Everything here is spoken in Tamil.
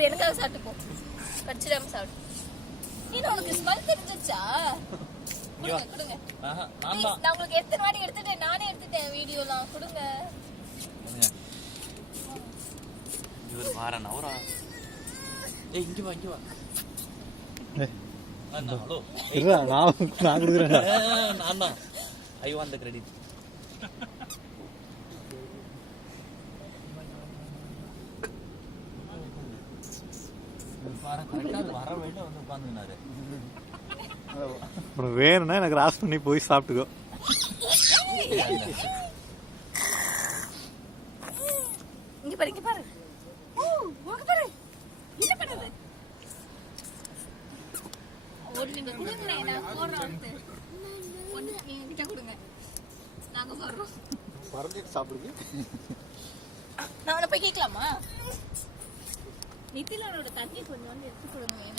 எனக்காக சாப்பிட்டு போ. கடிச்சிடாம சாப்பிடு. உனக்கு ஸ்மெல் தெரிஞ்சிச்சா? கொடுங்க கொடுங்க. நான் உங்களுக்கு எத்தனை வாட்டி எடுத்துட்டேன், நானே எடுத்துட்டேன் வீடியோலாம். கொடுங்க. இவர் வாரன் அவரா? ஏய் இங்க வா இங்க வா. ஹலோ இல்ல நான் கொடுக்குறேன். நான் தான். I want the credit. வர வழியில வந்து உட்காந்துனாரு. உனக்கு வேணும்னா எனக்கு ராஸ் பண்ணி போய் சாப்பிட்டுக்கோ. இங்க பாரு இங்க பாரு. ஓங்க பாரு. என்ன பண்ணுது? ஒரு நீங்க கொடுங்க, நான் போறேன். ஒண்ணு நீங்க கிட்ட கொடுங்க. நாங்க வர்றோம். பரஞ்சிட்டு சாப்பிடுங்க. நான் போய் கேட்கலாமா? நித்திலோட தண்ணி கொஞ்சம் வந்து எடுத்து கொடுங்க.